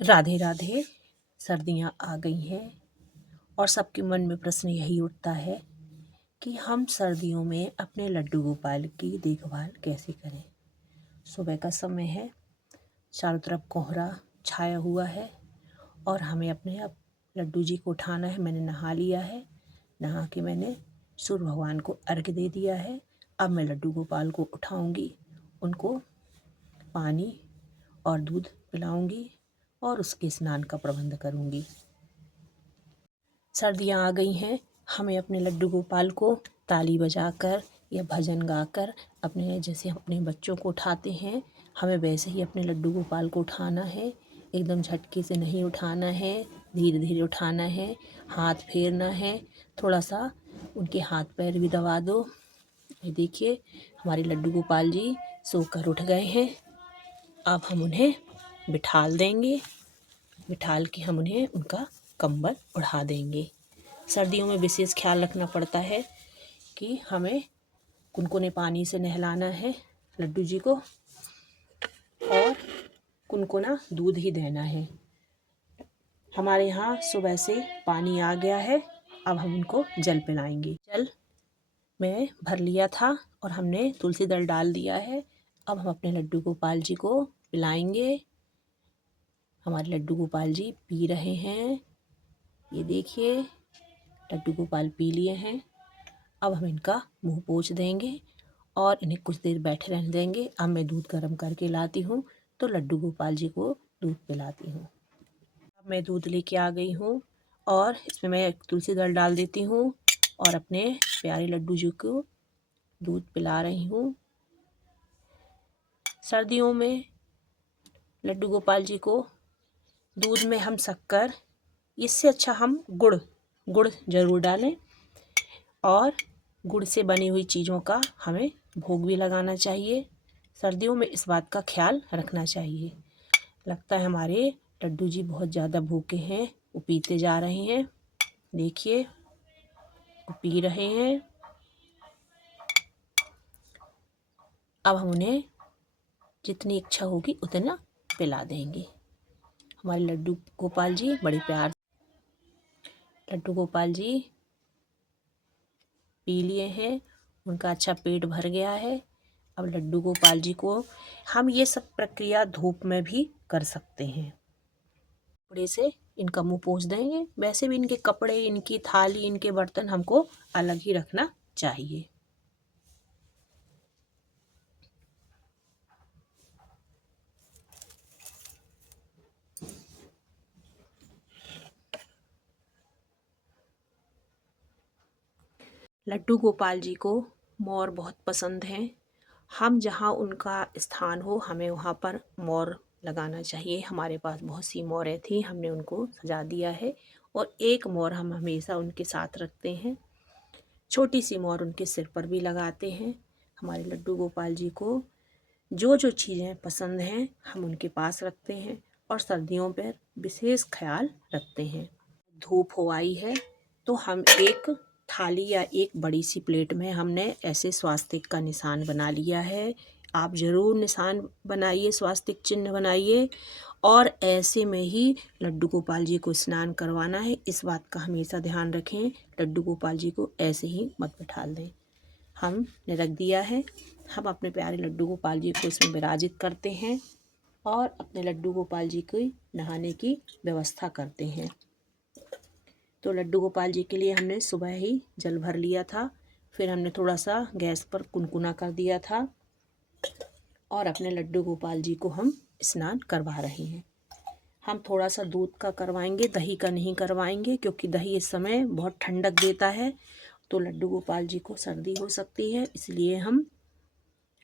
राधे राधे। सर्दियाँ आ गई हैं और सबके मन में प्रश्न यही उठता है कि हम सर्दियों में अपने लड्डू गोपाल की देखभाल कैसे करें। सुबह का समय है, चारों तरफ कोहरा छाया हुआ है और हमें अपने अब लड्डू जी को उठाना है। मैंने नहा लिया है, नहा के मैंने सूर्य भगवान को अर्घ्य दे दिया है। अब मैं लड्डू गोपाल को उठाऊंगी, उनको पानी और दूध पिलाऊंगी और उसके स्नान का प्रबंध करूंगी। सर्दियाँ आ गई हैं, हमें अपने लड्डू गोपाल को ताली बजाकर या भजन गाकर अपने जैसे हम अपने बच्चों को उठाते हैं, हमें वैसे ही अपने लड्डू गोपाल को उठाना है। एकदम झटके से नहीं उठाना है, धीरे धीरे उठाना है, हाथ फेरना है, थोड़ा सा उनके हाथ पैर भी दबा दो। ये देखिए हमारे लड्डू गोपाल जी सोकर उठ गए हैं। अब हम उन्हें बिठाल देंगे, बिठाल के हम उन्हें उनका कंबल ओढ़ा देंगे। सर्दियों में विशेष ख्याल रखना पड़ता है कि हमें कुनकुने पानी से नहलाना है लड्डू जी को और कुनकुना दूध ही देना है। हमारे यहाँ सुबह से पानी आ गया है, अब हम उनको जल पिलाएंगे। जल मैं भर लिया था और हमने तुलसी दल डाल दिया है। अब हम अपने लड्डू गोपाल जी को पिलाएंगे। हमारे लड्डू गोपाल जी पी रहे हैं, ये देखिए लड्डू गोपाल पी लिए हैं। अब हम इनका मुंह पोंछ देंगे और इन्हें कुछ देर बैठे रहने देंगे। अब मैं दूध गर्म करके लाती हूँ तो लड्डू गोपाल जी को दूध पिलाती हूँ। अब मैं दूध लेके आ गई हूँ और इसमें मैं तुलसी दल डाल देती हूँ और अपने प्यारे लड्डू जी को दूध पिला रही हूँ। सर्दियों में लड्डू गोपाल जी को दूध में हम शक्कर, इससे अच्छा हम गुड़ ज़रूर डालें और गुड़ से बनी हुई चीज़ों का हमें भोग भी लगाना चाहिए। सर्दियों में इस बात का ख्याल रखना चाहिए। लगता है हमारे लड्डू जी बहुत ज़्यादा भूखे हैं, वो पीते जा रहे हैं। देखिए वो पी रहे हैं। अब हम उन्हें जितनी इच्छा होगी उतना पिला देंगे। हमारे लड्डू गोपाल जी बड़े प्यार, लड्डू गोपाल जी पी लिए हैं, उनका अच्छा पेट भर गया है। अब लड्डू गोपाल जी को हम ये सब प्रक्रिया धूप में भी कर सकते हैं। कपड़े से इनका मुंह पोंछ देंगे। वैसे भी इनके कपड़े, इनकी थाली, इनके बर्तन हमको अलग ही रखना चाहिए। लड्डू गोपाल जी को मोर बहुत पसंद हैं। हम जहाँ उनका स्थान हो हमें वहाँ पर मोर लगाना चाहिए। हमारे पास बहुत सी मोरें थी, हमने उनको सजा दिया है और एक मोर हम हमेशा उनके साथ रखते हैं। छोटी सी मोर उनके सिर पर भी लगाते हैं। हमारे लड्डू गोपाल जी को जो जो चीज़ें पसंद हैं हम उनके पास रखते हैं और सर्दियों पर विशेष ख्याल रखते हैं। धूप हो आई है तो हम एक थाली या एक बड़ी सी प्लेट में हमने ऐसे स्वास्तिक का निशान बना लिया है। आप ज़रूर निशान बनाइए, स्वास्तिक चिन्ह बनाइए और ऐसे में ही लड्डू गोपाल जी को स्नान करवाना है। इस बात का हमेशा ध्यान रखें, लड्डू गोपाल जी को ऐसे ही मत बिठाल दें। हमने रख दिया है। हम अपने प्यारे लड्डू गोपाल जी को इसमें विराजित करते हैं और अपने लड्डू गोपाल जी की नहाने की व्यवस्था करते हैं। तो लड्डू गोपाल जी के लिए हमने सुबह ही जल भर लिया था, फिर हमने थोड़ा सा गैस पर कुनकुना कर दिया था और अपने लड्डू गोपाल जी को हम स्नान करवा रहे हैं। हम थोड़ा सा दूध का करवाएंगे, दही का नहीं करवाएंगे, क्योंकि दही इस समय बहुत ठंडक देता है तो लड्डू गोपाल जी को सर्दी हो सकती है। इसलिए हम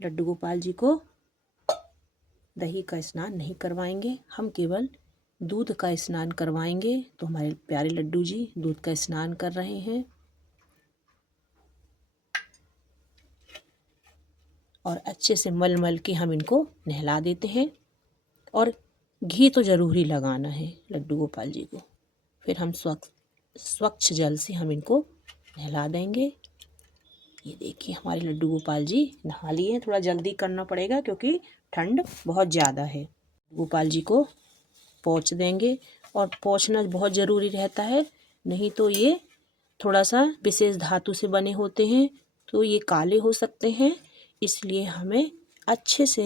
लड्डू गोपाल जी को दही का स्नान नहीं करवाएंगे, हम केवल दूध का स्नान करवाएंगे। तो हमारे प्यारे लड्डू जी दूध का स्नान कर रहे हैं और अच्छे से मल मल के हम इनको नहला देते हैं और घी तो ज़रूर ही लगाना है लड्डू गोपाल जी को। फिर हम स्वच्छ जल से हम इनको नहला देंगे। ये देखिए हमारे लड्डू गोपाल जी नहा लिए हैं। थोड़ा जल्दी करना पड़ेगा क्योंकि ठंड बहुत ज़्यादा है। गोपाल जी को पोंछ देंगे। और पोंछना बहुत ज़रूरी रहता है, नहीं तो ये थोड़ा सा विशेष धातु से बने होते हैं तो ये काले हो सकते हैं। इसलिए हमें अच्छे से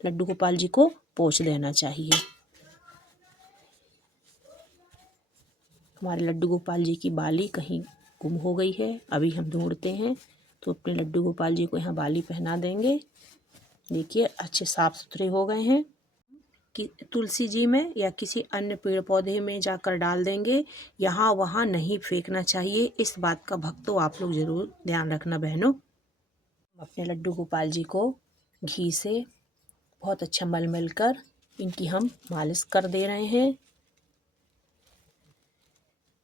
लड्डू गोपाल जी को पोंछ देना चाहिए। हमारे लड्डू गोपाल जी की बाली कहीं गुम हो गई है, अभी हम ढूंढते हैं। तो अपने लड्डू गोपाल जी को यहाँ बाली पहना देंगे। देखिए अच्छे साफ सुथरे हो गए हैं। कि तुलसी जी में या किसी अन्य पेड़ पौधे में जाकर डाल देंगे, यहाँ वहाँ नहीं फेंकना चाहिए। इस बात का भक्तों आप लोग ज़रूर ध्यान रखना बहनों। अपने लड्डू गोपाल जी को घी से बहुत अच्छा मल कर इनकी हम मालिश कर दे रहे हैं।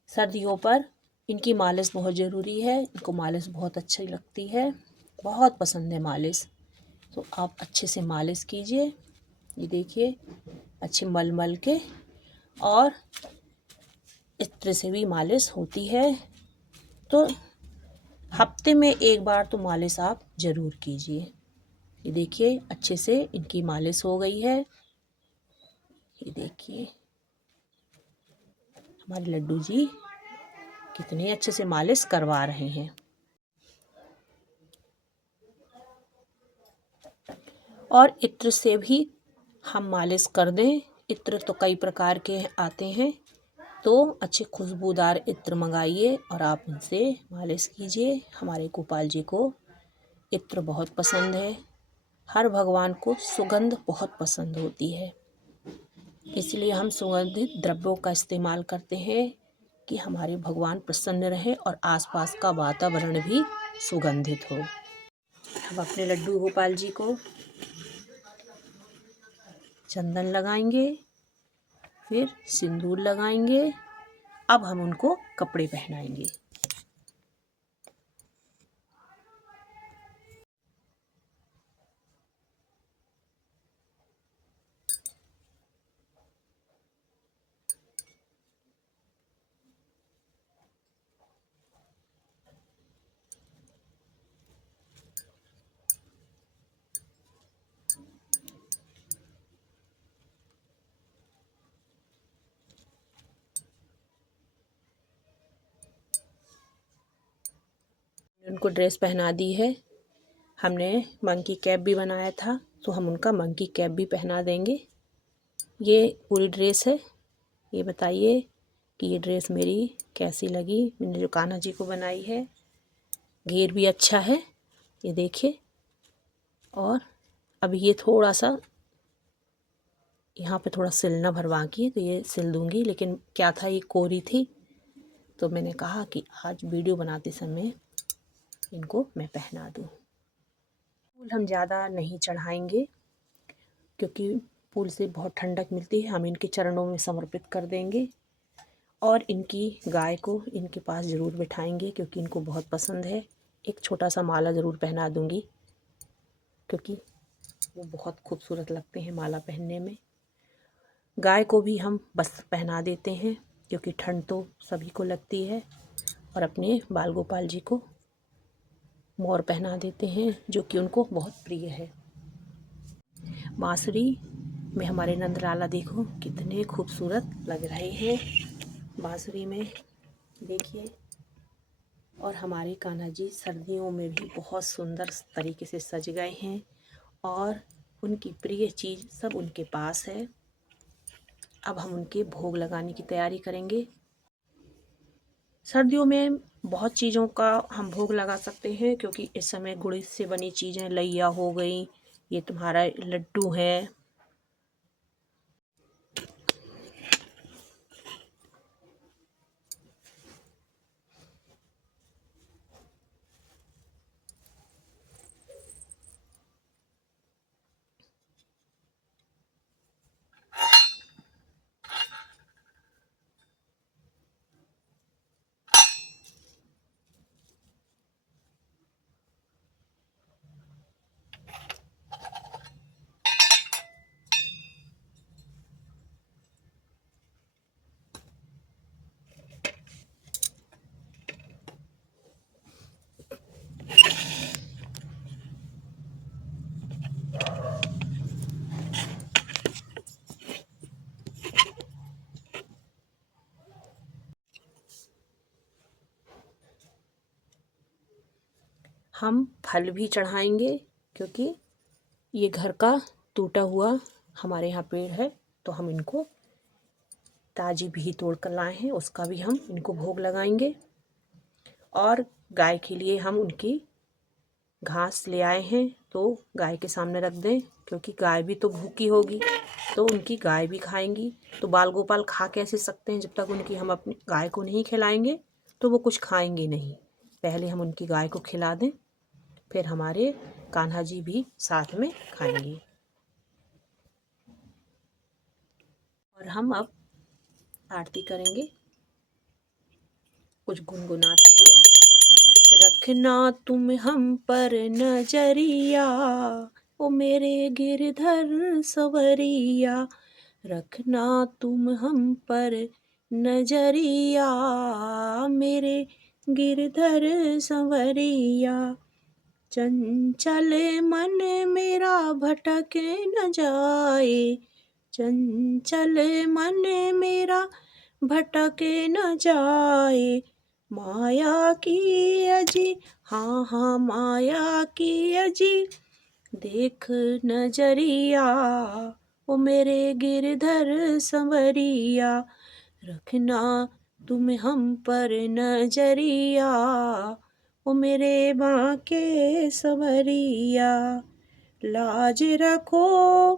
सर्दियों पर इनकी मालिश बहुत ज़रूरी है, इनको मालिश बहुत अच्छी लगती है, बहुत पसंद है मालिश। तो आप अच्छे से मालिश कीजिए। ये देखिए अच्छे मल के, और इत्र से भी मालिश होती है। तो हफ्ते में एक बार तो मालिश आप ज़रूर कीजिए। ये देखिए अच्छे से इनकी मालिश हो गई है। ये देखिए हमारे लड्डू जी कितने अच्छे से मालिश करवा रहे हैं। और इत्र से भी हम मालिश कर दें। इत्र तो कई प्रकार के आते हैं, तो अच्छे खुशबूदार इत्र मंगाइए और आप उनसे मालिश कीजिए। हमारे गोपाल जी को इत्र बहुत पसंद है। हर भगवान को सुगंध बहुत पसंद होती है, इसलिए हम सुगंधित द्रव्यों का इस्तेमाल करते हैं कि हमारे भगवान प्रसन्न रहे और आसपास का वातावरण भी सुगंधित हो। हम अपने लड्डू गोपाल जी को चंदन लगाएंगे, फिर सिंदूर लगाएंगे। अब हम उनको कपड़े पहनाएंगे। उनको ड्रेस पहना दी है। हमने मंकी कैप भी बनाया था, तो हम उनका मंकी कैप भी पहना देंगे। ये पूरी ड्रेस है। ये बताइए कि ये ड्रेस मेरी कैसी लगी। मैंने जो कान्हा जी को बनाई है, घेर भी अच्छा है, ये देखिए। और अब ये थोड़ा सा यहाँ पे थोड़ा सिलना भरवा की, तो ये सिल दूँगी। लेकिन क्या था, ये कोरी थी, तो मैंने कहा कि आज वीडियो बनाते समय इनको मैं पहना दूँ। फूल हम ज़्यादा नहीं चढ़ाएंगे, क्योंकि फूल से बहुत ठंडक मिलती है। हम इनके चरणों में समर्पित कर देंगे। और इनकी गाय को इनके पास ज़रूर बिठाएंगे, क्योंकि इनको बहुत पसंद है। एक छोटा सा माला ज़रूर पहना दूँगी, क्योंकि वो बहुत खूबसूरत लगते हैं माला पहनने में। गाय को भी हम वस्त्र पहना देते हैं, क्योंकि ठंड तो सभी को लगती है। और अपने बाल गोपाल जी को मोर पहना देते हैं, जो कि उनको बहुत प्रिय है। बांसुरी में हमारे नंदलाला देखो कितने खूबसूरत लग रहे हैं बांसुरी में, देखिए। और हमारे कान्हा जी सर्दियों में भी बहुत सुंदर तरीके से सज गए हैं, और उनकी प्रिय चीज़ सब उनके पास है। अब हम उनके भोग लगाने की तैयारी करेंगे। सर्दियों में बहुत चीज़ों का हम भोग लगा सकते हैं, क्योंकि इस समय गुड़ से बनी चीज़ें, लैया हो गई, ये तुम्हारा लड्डू है। हम फल भी चढ़ाएंगे, क्योंकि ये घर का टूटा हुआ हमारे यहाँ पेड़ है, तो हम इनको ताज़ी भी तोड़ कर लाए हैं, उसका भी हम इनको भोग लगाएंगे। और गाय के लिए हम उनकी घास ले आए हैं, तो गाय के सामने रख दें, क्योंकि गाय भी तो भूखी होगी, तो उनकी गाय भी खाएंगी। तो बाल गोपाल खा कैसे सकते हैं जब तक उनकी हम अपनी गाय को नहीं खिलाएंगे, तो वो कुछ खाएंगे नहीं। पहले हम उनकी गाय को खिला दें, फिर हमारे कान्हा जी भी साथ में खाएंगे। और हम अब आरती करेंगे कुछ गुनगुनाते हुए। रखना तुम हम पर नजरिया, ओ मेरे गिरधर सवरिया। रखना तुम हम पर नजरिया, मेरे गिरधर संवरिया। चंचल मन मेरा भटके न जाए, चंचल मन मेरा भटके न जाए। माया की अजी, हाँ हाँ माया की अजी, देख नजरिया, ओ मेरे गिरधर संवरिया। रखना तुम हम पर नजरिया, ओ मेरे बांके संवरिया। लाज रखो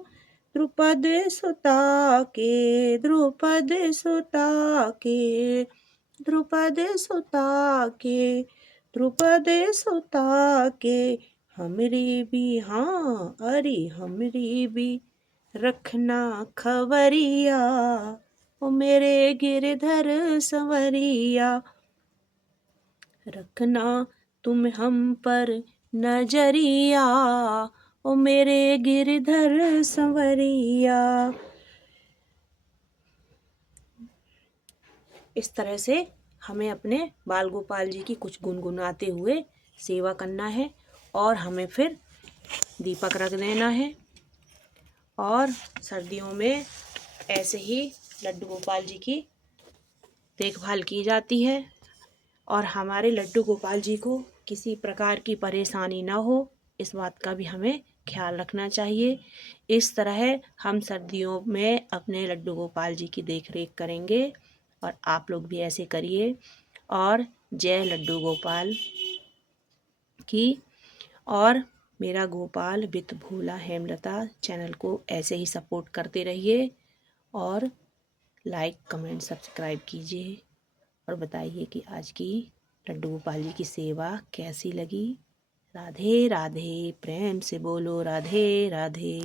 द्रुपद सुता के, द्रुपद सुता के, द्रुपद सुता के, द्रुपद सुता के। हमरी भी, हाँ अरे हमरी भी रखना खबरिया, ओ मेरे गिरधर संवरिया। रखना तुम हम पर नजरिया, ओ मेरे गिरधर संवरिया। इस तरह से हमें अपने बाल गोपाल जी की कुछ गुनगुनाते हुए सेवा करना है, और हमें फिर दीपक रख देना है। और सर्दियों में ऐसे ही लड्डू गोपाल जी की देखभाल की जाती है, और हमारे लड्डू गोपाल जी को किसी प्रकार की परेशानी ना हो, इस बात का भी हमें ख्याल रखना चाहिए। इस तरह हम सर्दियों में अपने लड्डू गोपाल जी की देख रेख करेंगे, और आप लोग भी ऐसे करिए। और जय लड्डू गोपाल की। और मेरा Gopal with Bhola Hemlata channel को ऐसे ही सपोर्ट करते रहिए, और लाइक कमेंट सब्सक्राइब कीजिए, और बताइए कि आज की लड्डू गोपाल जी की सेवा कैसी लगी। राधे राधे, प्रेम से बोलो राधे राधे।